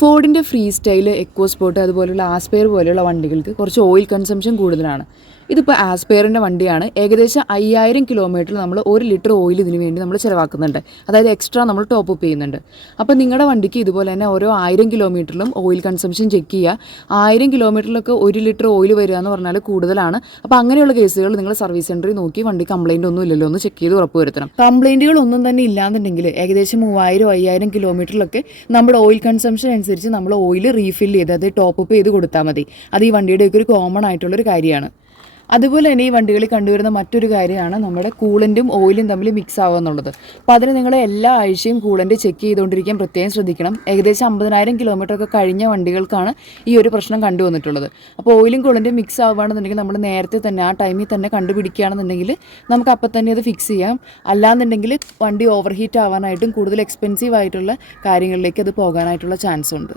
ഫോർഡിൻ്റെ free style, EcoSport അതുപോലെയുള്ള Aspire പോലെയുള്ള വണ്ടികൾക്ക് കുറച്ച് ഓയിൽ കൺസംഷൻ കൂടുതലാണ്. ഇതിപ്പോൾ ആസ്പെയറിൻ്റെ വണ്ടിയാണ്. ഏകദേശം 5000 കിലോമീറ്റർ നമ്മൾ 1 ലിറ്റർ ഓയിൽ ഇതിന് വേണ്ടി നമ്മൾ ചിലവാക്കുന്നുണ്ട്. അതായത് എക്സ്ട്രാ നമ്മൾ ടോപ്പ് അപ്പ് ചെയ്യുന്നുണ്ട്. അപ്പോൾ നിങ്ങളുടെ വണ്ടിക്ക് ഇതുപോലെ തന്നെ ഓരോ 1000 കിലോമീറ്ററിലും ഓയിൽ കൺസംഷൻ ചെക്ക് ചെയ്യുക. 1000 കിലോമീറ്ററിലൊക്കെ 1 ലിറ്റർ ഓയിൽ വരിക എന്ന് പറഞ്ഞാൽ കൂടുതലാണ്. അപ്പോൾ അങ്ങനെയുള്ള കേസുകൾ നിങ്ങൾ സർവീസ് സെൻറ്ററിൽ നോക്കി വണ്ടി കംപ്ലയിൻ്റ് ഒന്നും ഇല്ലല്ലോ എന്ന് ചെക്ക് ചെയ്ത് ഉറപ്പ് വരുത്തണം. കംപ്ലയിൻറ്റുകൾ ഒന്നും തന്നെ ഇല്ലാന്നുണ്ടെങ്കിൽ ഏകദേശം 3000-5000 കിലോമീറ്ററിലൊക്കെ നമ്മുടെ ഓയിൽ കൺസംഷൻ അനുസരിച്ച് നമ്മൾ ഓയിൽ റീഫിൽ ചെയ്ത് അത് ടോപ്പ് അപ്പ് ചെയ്ത് കൊടുത്താൽ മതി. അത് ഈ വണ്ടിയുടെയൊക്കെ ഒരു കോമൺ ആയിട്ടുള്ളൊരു കാര്യമാണ്. അതുപോലെ തന്നെ ഈ വണ്ടികളിൽ കണ്ടുവരുന്ന മറ്റൊരു കാര്യമാണ് നമ്മുടെ കൂളൻറ്റും ഓയിലും തമ്മിൽ മിക്സ് ആവുക എന്നുള്ളത്. അപ്പോൾ അതിന് നിങ്ങൾ എല്ലാ ആഴ്ചയും കൂളൻറ്റ് ചെക്ക് ചെയ്തുകൊണ്ടിരിക്കാൻ പ്രത്യേകം ശ്രദ്ധിക്കണം. ഏകദേശം 50000 കിലോമീറ്റർ ഒക്കെ കഴിഞ്ഞ വണ്ടികൾക്കാണ് ഈ ഒരു പ്രശ്നം കണ്ടുവന്നിട്ടുള്ളത്. അപ്പോൾ ഓയിലും കൂളൻറ്റും മിക്സ് ആവുകയാണെന്നുണ്ടെങ്കിൽ നമ്മൾ നേരത്തെ തന്നെ ആ ടൈമിൽ തന്നെ കണ്ടുപിടിക്കുകയാണെന്നുണ്ടെങ്കിൽ നമുക്ക് അപ്പം തന്നെ അത് ഫിക്സ് ചെയ്യാം. അല്ലാന്നുണ്ടെങ്കിൽ വണ്ടി ഓവർ ഹീറ്റ് ആവാനായിട്ടും കൂടുതൽ എക്സ്പെൻസീവ് ആയിട്ടുള്ള കാര്യങ്ങളിലേക്ക് അത് പോകാനായിട്ടുള്ള ചാൻസ് ഉണ്ട്.